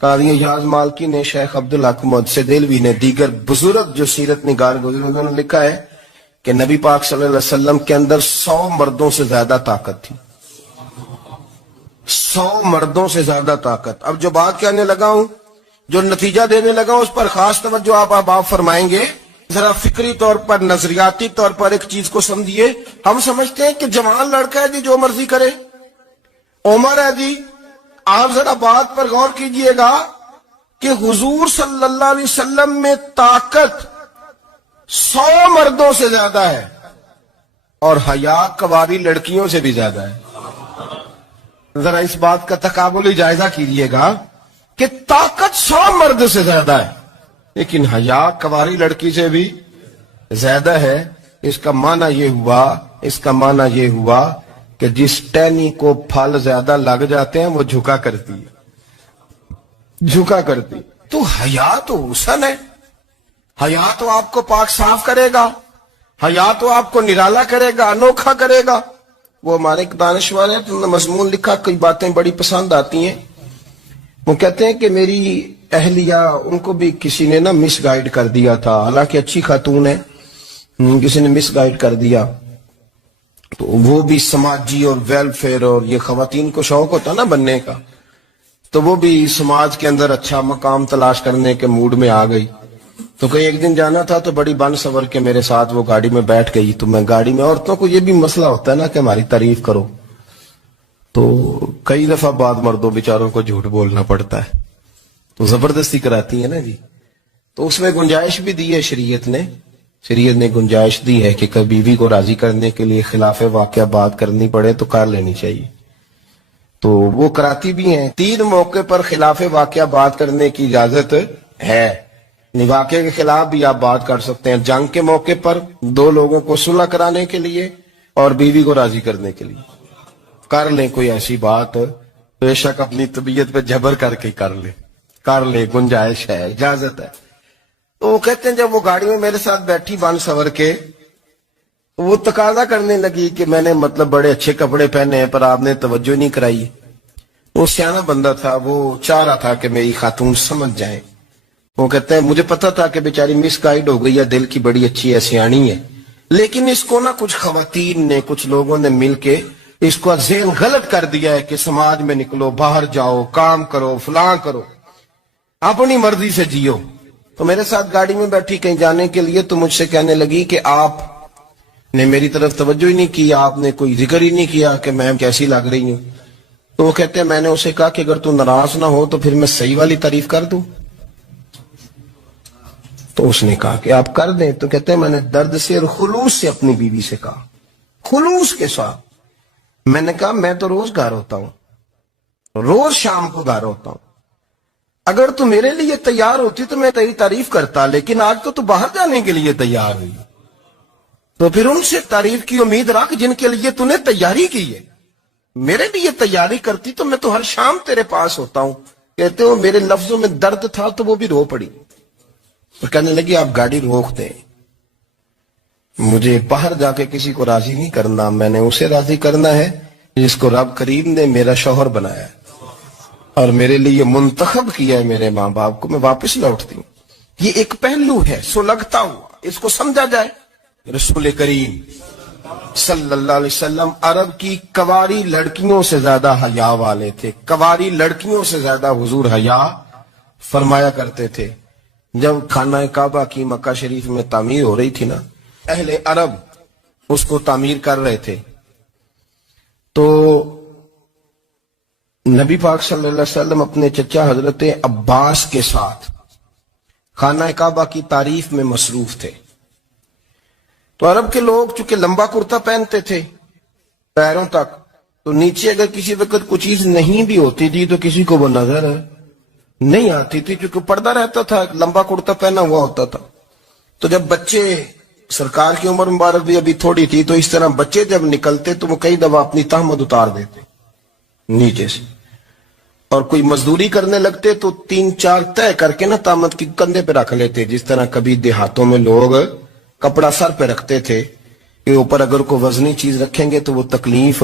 قاضی اعجاز مالکی نے، شیخ عبدالحق محدث دہلوی نے، دیگر بزرگ جو سیرت نگار گزرگوں نے لکھا ہے کہ نبی پاک صلی اللہ علیہ وسلم کے اندر 100 مردوں سے زیادہ طاقت تھی. 100 مردوں سے زیادہ طاقت. اب جو بات کہنے لگا ہوں، جو نتیجہ دینے لگا ہوں، اس پر خاص توجہ آپ فرمائیں گے. ذرا فکری طور پر، نظریاتی طور پر ایک چیز کو سمجھیے. ہم سمجھتے ہیں کہ جوان لڑکا ہے جی، جو مرضی کرے، عمر ہے جی. آپ ذرا بات پر غور کیجئے گا کہ حضور صلی اللہ علیہ وسلم میں طاقت 100 مردوں سے زیادہ ہے اور حیا کواری لڑکیوں سے بھی زیادہ ہے. ذرا اس بات کا تقابلی جائزہ کیجئے گا کہ طاقت 100 مرد سے زیادہ ہے لیکن حیا کواری لڑکی سے بھی زیادہ ہے. اس کا معنی یہ ہوا کہ جس ٹہنی کو پھل زیادہ لگ جاتے ہیں وہ جھکا کرتی ہے. تو حیا تو حسن ہے. حیا تو آپ کو پاک صاف کرے گا. حیا تو آپ کو نرالا کرے گا، انوکھا کرے گا. وہ ہمارے ایک دانشور ہیں، انہوں نے مضمون لکھا، کئی باتیں بڑی پسند آتی ہیں. وہ کہتے ہیں کہ میری اہلیہ، ان کو بھی کسی نے مس گائیڈ کر دیا تھا، حالانکہ اچھی خاتون ہے، کسی نے مس گائیڈ کر دیا. تو وہ بھی سماجی اور ویلفیئر، اور یہ خواتین کو شوق ہوتا نا بننے کا، تو وہ بھی سماج کے اندر اچھا مقام تلاش کرنے کے موڈ میں آ گئی. تو کہیں ایک دن جانا تھا تو بڑی بن سور کے میرے ساتھ وہ گاڑی میں بیٹھ گئی. تو میں گاڑی میں، عورتوں کو یہ بھی مسئلہ ہوتا ہے نا کہ ہماری تعریف کرو، تو کئی دفعہ بعد مردوں بیچاروں کو جھوٹ بولنا پڑتا ہے، تو زبردستی کراتی ہے نا جی. تو اس میں گنجائش بھی دی ہے شریعت نے گنجائش دی ہے کہ کبھی بیوی کو راضی کرنے کے لیے خلاف واقعہ بات کرنی پڑے تو کر لینی چاہیے. تو وہ کراتی بھی ہیں. 3 موقع پر خلاف واقعہ بات کرنے کی اجازت ہے. واقعے کے خلاف بھی آپ بات کر سکتے ہیں. جنگ کے موقع پر 2 لوگوں کو صلح کرانے کے لیے اور بیوی کو راضی کرنے کے لیے کر لیں کوئی ایسی بات. بے شک اپنی طبیعت پہ جبر کر کے کر لیں، گنجائش ہے، اجازت ہے. تو وہ کہتے ہیں جب وہ گاڑی میں میرے ساتھ بیٹھی بن سور کے، وہ تقاضا کرنے لگی کہ میں نے بڑے اچھے کپڑے پہنے ہیں پر آپ نے توجہ نہیں کرائی. وہ سیانا بندہ تھا، وہ چاہ رہا تھا کہ میری خاتون سمجھ جائیں. وہ کہتے ہیں مجھے پتا تھا کہ بیچاری مس گائیڈ ہو گئی ہے، دل کی بڑی اچھی ہے، سیانی ہے، لیکن اس کو کچھ خواتین نے، کچھ لوگوں نے مل کے اس کو ذہن غلط کر دیا ہے کہ سماج میں نکلو، باہر جاؤ، کام کرو، فلاں کرو، اپنی مرضی سے جیو. تو میرے ساتھ گاڑی میں بیٹھی کہیں جانے کے لیے، تو مجھ سے کہنے لگی کہ آپ نے میری طرف توجہ ہی نہیں کی، آپ نے کوئی ذکر ہی نہیں کیا کہ میں کیسی لگ رہی ہوں. تو وہ کہتے ہیں میں نے اسے کہا کہ اگر تو ناراض نہ ہو تو پھر میں صحیح والی تعریف کر دوں. تو اس نے کہا کہ آپ کر دیں. تو کہتے ہیں میں نے درد سے اور خلوص سے اپنی بیوی سے کہا، خلوص کے ساتھ. میں نے کہا میں تو روز گھر ہوتا ہوں، روز شام کو گھر ہوتا ہوں. اگر تو میرے لیے تیار ہوتی تو میں تیری تعریف کرتا، لیکن آج تو باہر جانے کے لیے تیار ہوئی، تو پھر ان سے تعریف کی امید رکھ جن کے لیے تو نے تیاری کی ہے. میرے لیے تیاری کرتی تو میں تو ہر شام تیرے پاس ہوتا ہوں. کہتے ہو میرے لفظوں میں درد تھا تو وہ بھی رو پڑی. اور کہنے لگی آپ گاڑی روک دیں، مجھے باہر جا کے کسی کو راضی نہیں کرنا، میں نے اسے راضی کرنا ہے جس کو رب کریم نے میرا شوہر بنایا ہے اور میرے لیے منتخب کیا ہے میرے ماں باپ کو. میں واپس لوٹتی ہوں. یہ ایک پہلو ہے سلگتا ہوا، اس کو سمجھا جائے. رسول کریم صلی اللہ علیہ وسلم عرب کی کواری لڑکیوں سے زیادہ حیا والے تھے. کواری لڑکیوں سے زیادہ حضور حیا فرمایا کرتے تھے. جب خانہ کعبہ کی مکہ شریف میں تعمیر ہو رہی تھی نا، اہل عرب اس کو تعمیر کر رہے تھے، تو نبی پاک صلی اللہ علیہ وسلم اپنے چچا حضرت عباس کے ساتھ خانہ کعبہ کی تعریف میں مصروف تھے. تو عرب کے لوگ چونکہ لمبا کرتا پہنتے تھے پیروں تک، تو نیچے اگر کسی وقت کچھ چیز نہیں بھی ہوتی تھی تو کسی کو وہ نظر نہیں آتی تھی، کیونکہ پردہ رہتا تھا، لمبا کرتا پہنا ہوا ہوتا تھا. تو جب بچے، سرکار کی عمر مبارک بھی ابھی تھوڑی تھی، تو اس طرح بچے جب نکلتے تو وہ کئی دفعہ اپنی تہمت اتار دیتے نیچے سے، اور کوئی مزدوری کرنے لگتے تو 3-4 طے کر کے تہمت کی کندھے پہ رکھ لیتے. جس طرح کبھی دیہاتوں میں لوگ کپڑا سر پہ رکھتے تھے کہ اوپر اگر کوئی وزنی چیز رکھیں گے تو وہ تکلیف